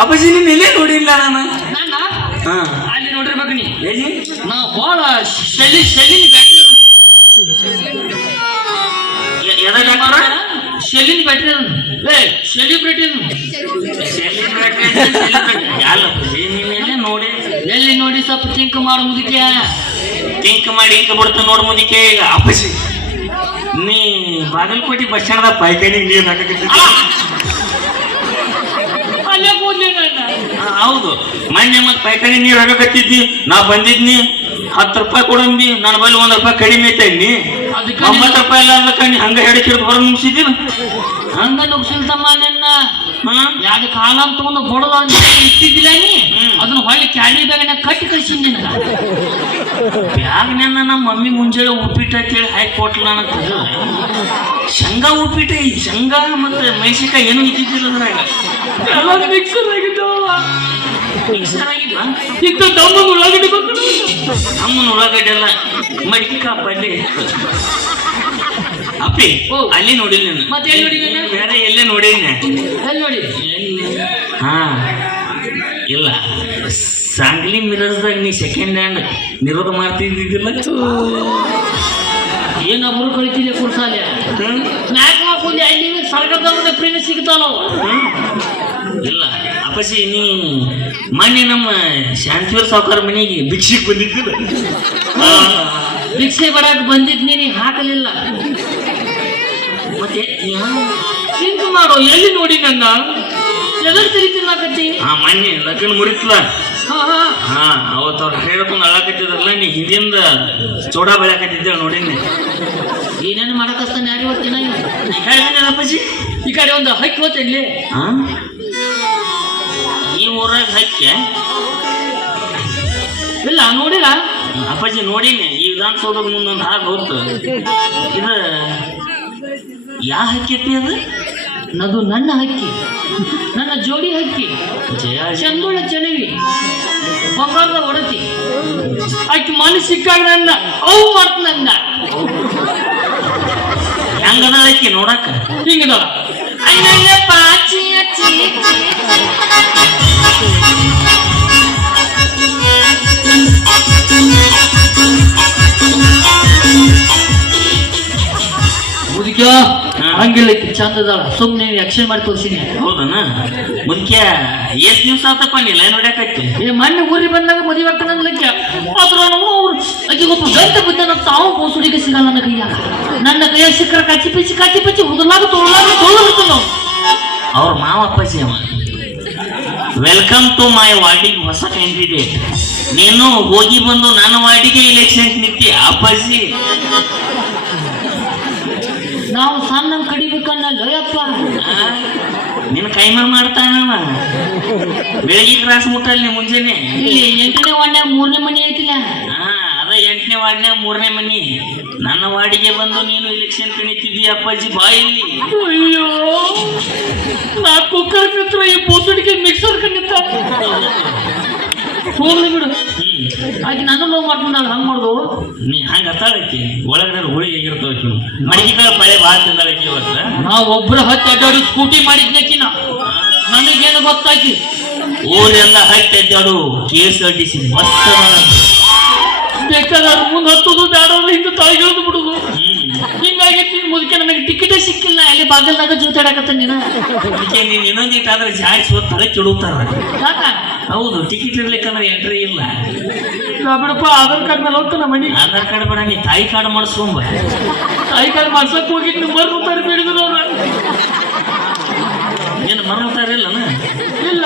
ಅಪ್ಪಾಜಿ ನೀನ್ ಇಲ್ಲೇ ನೋಡಿಲ್ಲ ನಾನು. ನನ್ನ ಹಾ ಅಲ್ಲಿ ನೋಡಿರ್ಬೇಕು ನೀ. ಎಲ್ಲಿ? ನಾ ಬಾಳ ಶೆಲ್ಲಿನ ಬ್ಯಾಟ್ರಿ ಎದಾಗ ಮಾಡ ಶೆಲ್ಲಿನ ಬ್ಯಾಟ್ರಿ ಸೆಲಿಬ್ರಿಟಿ ಅಲ್ಲಪ್ಪಾಜಿ ನೀನ್ ಎಲ್ಲೇ ನೋಡಿ. ಎಲ್ಲಿ ನೋಡಿ ಸ್ವಲ್ಪ ಥಿಂಕ್ ಮಾಡು ಮುದಕ್ಕೆ. ಟಿಂಕ್ ಮಾಡಿ ಇಂಕ ಬಿಡ್ತ ನೋಡ್ ಮುದಿಕೆ. ಈಗ ಅಪ್ಪಾಜಿ ನೀ ಬಾಗಲಕೋಟೆ ಬಸ್ ಸ್ಟ್ಯಾಂಡ್ ಪಾಯ್ಕಾನಿಗೆ ನೀರ್ ಹಾಕಕತ್ತಿದ್ದ. ಅಲ್ಲೇ ಕೂದ್ಲಿ ಹೌದು, ಮೊನ್ನೆ ಮತ್ ಪಾಯ್ಕಾನಿ ನೀರ್ ಹಾಕಕತ್ತಿದ್ದಿ. ನಾ ಬಂದಿದ್ನಿ 10 ರೂಪಾಯಿ ಕೊಡಂದಿ. ನನ್ನ ಬಲ್ಲಿ 1 ರೂಪಾಯಿ ಕಡಿಮೆ ಐತಿ. ಅದಕ್ಕೆ 9 ರೂಪಾಯಿ ಇಲ್ಲ ಅದಕ್ಕ ನೀ ಹಂಗ ಹಿಡಿಕಿರ್ದು ಹೊರ ಮುಗಿಸಿದಿನ. ಹಂಗ ನುಗ್ಸಿಲ್ತಮ್ಮ ನಿನ್ನ ಯಾವ್ದು ಕಾಲ ತಗೊಂಡು ಬಡದ ಅಂತ ಇಟ್ಟಿದ್ದಿಲ್ಲ ನೀ. ಅದನ್ನ ಹೊಳ್ಳಿ ಕ್ಯಾಲಿ ಬ್ಯಾಗ್ನ ಕಟ್ಟಿ ಕಳ್ಸಿನ್ ನಿನಗ. ಬ್ಯಾಗ್ ನನ್ನ ನಮ್ಮ ಮಮ್ಮಿ ಮುಂಜಾನೆ ಉಪ್ಪಿಟ್ಟು ಅಂತೇಳಿ ಹಾಕಿ ಕೊಟ್ಲ ನನಗೆ. ಶೇಂಗಾ ಉಪ್ಪಿಟ್ಟು, ಶೇಂಗಾ ಮತ್ತೆ ಮೆಣಸಿನ್ಕಾಯಿ ಏನು ಇದ್ದಿದ್ದಿಲ್ಲ ಅದ್ರಾಗ. ಎಲ್ಲ ಮಿಕ್ಸರ್ ಆಗಿದ್ದಾವ. ಮಿಕ್ಸರ್ ಆಗಿಲ್ಲ. ಇಂಥ ದಮ್ಮನ ಉಳ್ಳಾಗಡ್ಡಿ ನಮ್ಮನ ಉಳ್ಳಾಗಡ್ಡಿ ಎಲ್ಲ ಮಡಿಕಾ ಪಲ್ಲೆ. ಅಪ್ಪಿ ಅಲ್ಲಿ ನೋಡಿಲ್ಲ ನಾನು. ಮತ್ತೆ ಎಲ್ಲಿ ನೋಡಿ ನೀನು? ಬೇರೆ ಎಲ್ಲೇ ನೋಡಿದ್ನೆ. ಎಲ್ಲಿ ನೋಡಿ? ಹಾ ಇಲ್ಲ, ಸಾಂಗ್ಲಿ ಮಿರರ್ಸ್ದಾಗ ನೀ ಸೆಕೆಂಡ್ ಹ್ಯಾಂಡ್ ನಿರೋಧ ಮಾಡ್ತಿದ್ದಿದ್ದಿಲ್ಲ. ಏನೊಬ್ರು ಕಳಿತಿಲ್ಲ ಕುರ್ಸಾಲೆ ಸ್ನ್ಯಾಕ್ ಹಾಕೊಂಡಿ ಅಲ್ಲಿ ಸರ್ಕಾರದವ್ರ ಪ್ರೇಮಿ ಸಿಗ್ತಾನವ. ಇಲ್ಲ ಅಪ್ಪಾಜಿ, ನೀ ಮೊನ್ನೆ ನಮ್ಮ ಶಾಂತಿವರ್ ಸಾವುಕಾರ ಮನೆಗೆ ಭಿಕ್ಷಿಗೆ ಬಂದಿದ್ದಿಲ್ಲ. ಭಿಕ್ಷೆ ಬಡಕ್ ಬಂದಿದ್ ನೀನು ಹಾಕಲಿಲ್ಲ. ಮತ್ತೆ ಚಿಂತೆ ಮಾಡೋ ಎಲ್ಲಿ ನೋಡಿ ನನ್ನ ಎದರ್ ತಿರುಗಿಲ್ಲಕತ್ತಿ. ಹಾ ಮೊನ್ನೆ ಲಗ್ನ ಮುರಿತ್ಲ. ಹಾ ಅವತ್ತು ಅವ್ರು ಹೇಳ್ಕೊಂಡು ಅಳಾಕತ್ತಿದ್ರಲ್ಲ, ನೀ ಹಿಂದಿಂದ ಚೋಡಾ ಬೆಳಕತ್ತಿದ್ದ ನೋಡಿನಿ. ಏನೇನು ಮಾಡಕಸ್ತಾನೆ ಯಾರು ಇವತ್ತಿನ ಹೇಳಿದ್ದೀನಿ ಅಪ್ಪಾಜಿ. ಈ ಕಡೆ ಒಂದು ಹಕ್ಕಿ ಹೋತಲ್ಲಿ. ಹಾ ಈ ಊರಾಗ ಹಕ್ಕಿ ಇಲ್ಲ ನೋಡಿಲ್ಲ ಅಪ್ಪಾಜಿ? ನೋಡಿನಿ. ಈ ವಿಧಾನಸೌಧದ ಮುಂದೊಂದು ಹಾಗೆ ಹೋತು. ಇದು ಯಾವ ಹಕ್ಕಿ ಅಪ್ಪಿ? ಅದು ನನ್ನ ಹಕ್ಕಿ, ನನ್ನ ಜೋಡಿ ಹಕ್ಕಿ. ಚಂದೋಳ ಚೆಲವಿ, ಬಂಗಾರದ ಒಡತಿ. ಆಕಿ ಮನೆ ಸಿಕ್ಕಾಗ ನನ್ನ ಅವು ಮಾಡ್ತ ನನ್ನ ಹೆಂಗದ ಹಕ್ಕಿ ನೋಡಕ್ಕ? ಹಿಂಗದ ಪಾಚಿ ಮುದುಕ ಹಂಗಿಲ್ಲ, ಚಂದದಾಳ. ಸುಮ್ಮನೆ ಆಕ್ಷನ್ ಮಾಡಿ ತೋರಿಸಿನಿ. ಹೌದನ ಮುದ್ಕ್ಯ? ಎಷ್ಟ್ ದಿವ್ಸ ಆತಪ್ಪ ನೀ ಲೈನ್ ಹೊಡ್ಯಾಕತ್ತಿ? ಮೊನ್ನೆ ಊರಿಗೆ ಬಂದಾಗ ಮದುವೆ ಆಗ್ತಾನಕ್ಕೆ ಅದ್ರ ಅವ್ರು ಅಕ್ಕಿ ಗೊತ್ತು ಗಂಟ ಬಿದ್ದ ತಾವು ಬೋಸುಡಿಗೆ ಸಿಗಲ್ಲ ನನ್ನ ಕೈಯಾಗ. ನನ್ನ ಕೈಯಾಗ ಸಿಕ್ಕರ ಕಚ್ಚಿ ಪಿಚ್ಚಿ ಹುದಲಾಗ ತೊಗೊಳ್ಬಿಡ್ತು ನಾವು. ಅವ್ರ ಮಾವ ಅಪ್ಪಾಜಿ ಅವ. ವೆಲ್ಕಮ್ ಟು ಮೈ ವಾರ್ಡಿಗೆ ಹೊಸ ಕ್ಯಾಂಡಿಡೇಟ್. ನೀನು ಹೋಗಿ ಬಂದು ನನ್ನ ವಾರ್ಡಿಗೆ ಇಲೆಕ್ಷನ್ ನಿಂತಿ ಅಪ್ಪಾಜಿ. ನಾವು ಸಣ್ಣ ಕಡಿಬೇಕನ್ನಲ್ಲ ಯಪ್ಪ. ನಿನ್ನ ಕೈಮ ಮಾಡ್ತಾನವ. ಬೆಳಗ್ಗೆ ಕ್ರಾಸ್ ಮುಟ್ಟಲ್ಲಿ ಮುಂಜಾನೆ. ಇಲ್ಲಿ 8ನೇ ವಾರ್ಡ್ನ್ಯಾಗ 3ನೇ ಮನೆ ಐತಿಲ್ಲ. ಅದ 8ನೇ ವಾರ್ಡ್ನ್ಯಾಗ 3ನೇ ಮನಿ. ನನ್ನ ವಾರ್ಡಿಗೆ ಬಂದು ನೀನು ಇಲೆಕ್ಷನ್ ಕಣಿತಿದ್ದೀಯ ಅಪ್ಪಾಜಿ. ಬಾಯಲ್ಲಿ ಅಯ್ಯೋ, ನಾ ಕುಕ್ಕರ್ ಹತ್ರ ಈ ಬೋಸುಡಿಗೆ ಮಿಕ್ಸರ್ ಕಂಡಿತ್ತ. ಹೋಗ್ಲಿ ಬಿಡು. ಆಕೆ ನಾನು ಲವ್ ಮಾಡ್ಕೊಂಡಾಳ. ಹಂಗ್ ಮಾಡುದು ನೀ ಹಂಗ ಅತ್ತಾಳಕಿ ಒಳಗಡೆ ಹುಳಿ ಹೇಗಿರ್ತಾವ. ಮಡಿಕೆ ಕಾಳು ಪಳೆ ಭಾಳ ತಿಂದಾಳಕಿ ಇವತ್ತ. ನಾವ್ ಒಬ್ರ ಹತ್ತಿ ಅಡ್ಡಾಡಿ ಸ್ಕೂಟಿ ಮಾಡಿದ್ನಕಿನ ನನಗೇನು ಗೊತ್ತಾಕಿ. ಊರೆಲ್ಲ ಹತ್ತಿ ಅಡ್ಡಾಡು KSRTC ಬಸ್ ಬೇಕಾದ್ರೆ ಮುಂದೆ ಹತ್ತೋದು ಬ್ಯಾಡೋದು ಹಿಂದೆ ತಾಯಿಗಳದು ಬಿಡುದು. ಹಿಂಗಾಗೈತಿ ಮುದುಕೆ. ನನಗೆ ಟಿಕೆಟೇ ಸಿಕ್ಕಿಲ್ಲ. ಅಲ್ಲಿ ಬಾಗಲ್ದಾಗ ಜೋತಾಡಕತ್ತ ನೀನು. ಅದಕ್ಕೆ ನೀನ್ ಇನ್ನೊಂದು ಇಟ್ಟಾದ್ರೆ ಜಾಡ್ಸಿ ಹೋದ್ ತಲೆ ಕೆಡುತ್ತಾರ. ಯಾಕ? ಹೌದು, ಟಿಕೆಟ್ ಇರ್ಲಿಕ್ಕಂದ್ರೆ ಎಂಟ್ರಿ ಇಲ್ಲ. ಬಿಡಪ್ಪ, ಆಧಾರ್ ಕಾರ್ಡ್ ಮೇಲೆ ಹೋಗ್ತಾನ ಮನಿ. ಆಧಾರ್ ಕಾರ್ಡ್ ಬೇಡ, ನೀ ತಾಯಿ ಕಾರ್ಡ್ ಮಾಡಿಸ್ಕೊಂಬ. ತಾಯಿ ಕಾರ್ಡ್ ಮಾಡ್ಸಕ್ ಹೋಗಿ ನೀವು ಮರ್ತಾರೆ ಬೇಡಿದ್ರು ಅವ್ರ. ಏನು ಮರ್ತಾರಿಲ್ಲನ? ಇಲ್ಲ,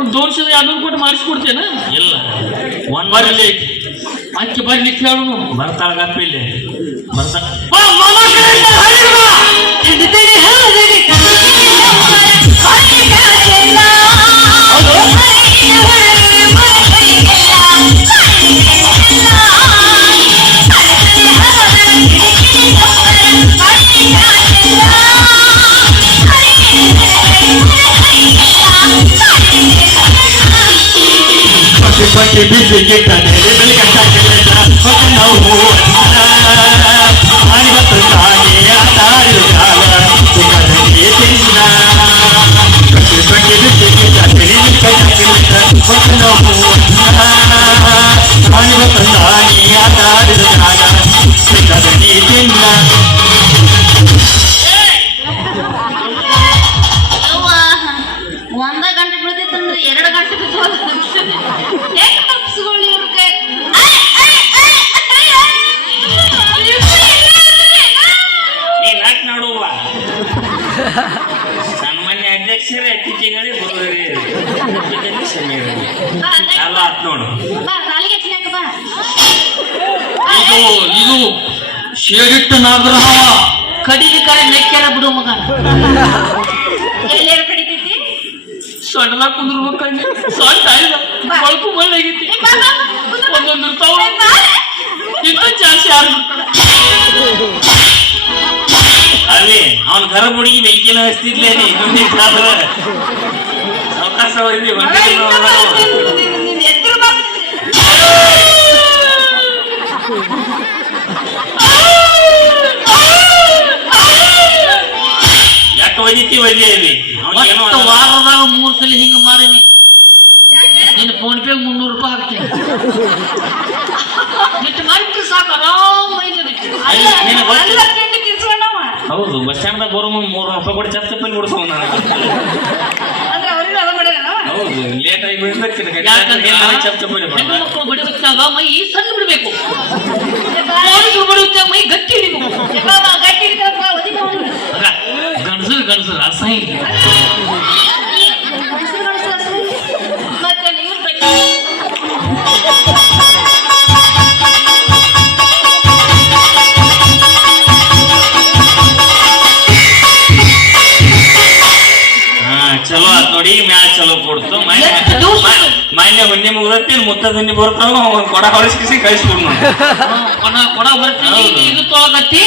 ಒಂದು 200 ಕೊಟ್ಟು ಮಾಡಿಸ್ಕೊಡ್ತೇನ? ಇಲ್ಲ, ಒಂದ್ ಬರಲಿ ಅಕ್ಕಿ ಬರ್ಲಿ ಕೇಳು. ಬರ್ತಾಳಗಪ್ಪ ಇಲ್ಲಿ ಬರ್ತಾ. ಪಟ್ಟಿ ಬಿಸಿ ಗಿಟ್ಟಾನೆ ನಾವು ಇವತ್ತು ತಾನೇ ಆಟಾಡಿದ ಕಾಲ ಪಟ್ಟಿ ಬಿಸಿ ಗಿಟ್ಟ ಸನ್ಮಾನ್ಯ ಅಧ್ಯಕ್ಷರೇ ಅತಿಥಿಗಳೇ ಗುರುಗಳೇ ಅಲ್ಲ ಆತ್ ನೋಡು ಇದು ಶೇಡಿಟ್ಟ ನಾಗರಹ ಕಡಿಲಿ ಕಡೆ ನೆಕ್ಕ್ಯಾರ ಬಿಡು ಮಗ ಎಲ್ಲೇರು ಕಡಿತೈತಿ ಸೊಂಟದಾಗ ಕುಂದಿರ್ಬೇಕಂದ್ರೆ ಸೊಂಟ ಇಲ್ಲ ಬಳಕು ಮಳ್ಳಾಗೈತಿ ಒಂದೊಂದು ಇರ್ತಾವ ಇನ್ನೂ ಜಾಸ್ತಿ ಅಲ್ಲಿ ಅವನ ಗರ ಹುಡುಗಿ ಬೆಂಕಿನ ಹಚ್ತಿದ್ಲೇನಿ ಮುಂದಿನ ಕಾಲ ಅವಕಾಶ ಹೊರದಿ ಎದ್ರು ಯಾಕೆ ಒದಿತಿ ಒದಿ ಅಲ್ಲಿ ಅವನಿಗೇನೋ ವಾರದಾಗ 3 ಸಲ ಹಿಂಗ ಮಾಡೀನಿ ನಿನ್ನ ಫೋನ್ ಪೇ 300 ರೂಪಾಯಿ ಹಾಕ್ತೀನಿ ಇಟ್ಟು ಮಾಡಿಬಿಟ್ರೆ ಸಾಕು ಆರಾಮ ಹೌದು ಬಸ್ ಸ್ಟ್ಯಾಂಡ್ದಾಗ ಬರೋ 300 ರೂಪಾಯಿ ಕೊಡಿ ಚಪ್ಪಲಿ ಬಿಡಿಸೋಣ ಅಂದ್ರೆ ಅವ್ರಿಗೆ ಅದ ಬಿಡಲ್ಲ ಹೌದು ಲೇಟ್ ಆಗಿ ಬಿಡ್ಬೇಕು ಚಪ್ಪಲಿ ಮಕ್ಕಳು ಬಡಿಬೇಕಾಗ ಮೈ ಸಣ್ಣ ಬಿಡ್ಬೇಕು ಬಡಿದಾಗ ಮೈ ಗಟ್ಟಿ ಹಿಡಿಬೇಕು ಗಟ್ಟಿ ಹಿಡಿದಪ್ಪ ಒದಿಕ ಗಂಡಸರು ಅಸಹ್ಯ ಮತ್ತೆ ನೀವು ಚಲೋ ಆತ್ ನೋಡಿ ಮ್ಯಾಚ್ ಚಲೋ ಕೊಡ್ತು ಮಾನ್ಯ ಹುಣ್ಣಿ ಮುಗ್ದತ್ತಿ ಮುತ್ತದ ಹುಣ್ಣಿ ಬರ್ತಾವ ಕೊಡ ಹೊಳಿಸಿ ಕಳಿಸ್ಬಿಡ್ ಕೊಡ ಬರ್ತೀನಿ ಇದು ತೊಳಗತ್ತಿ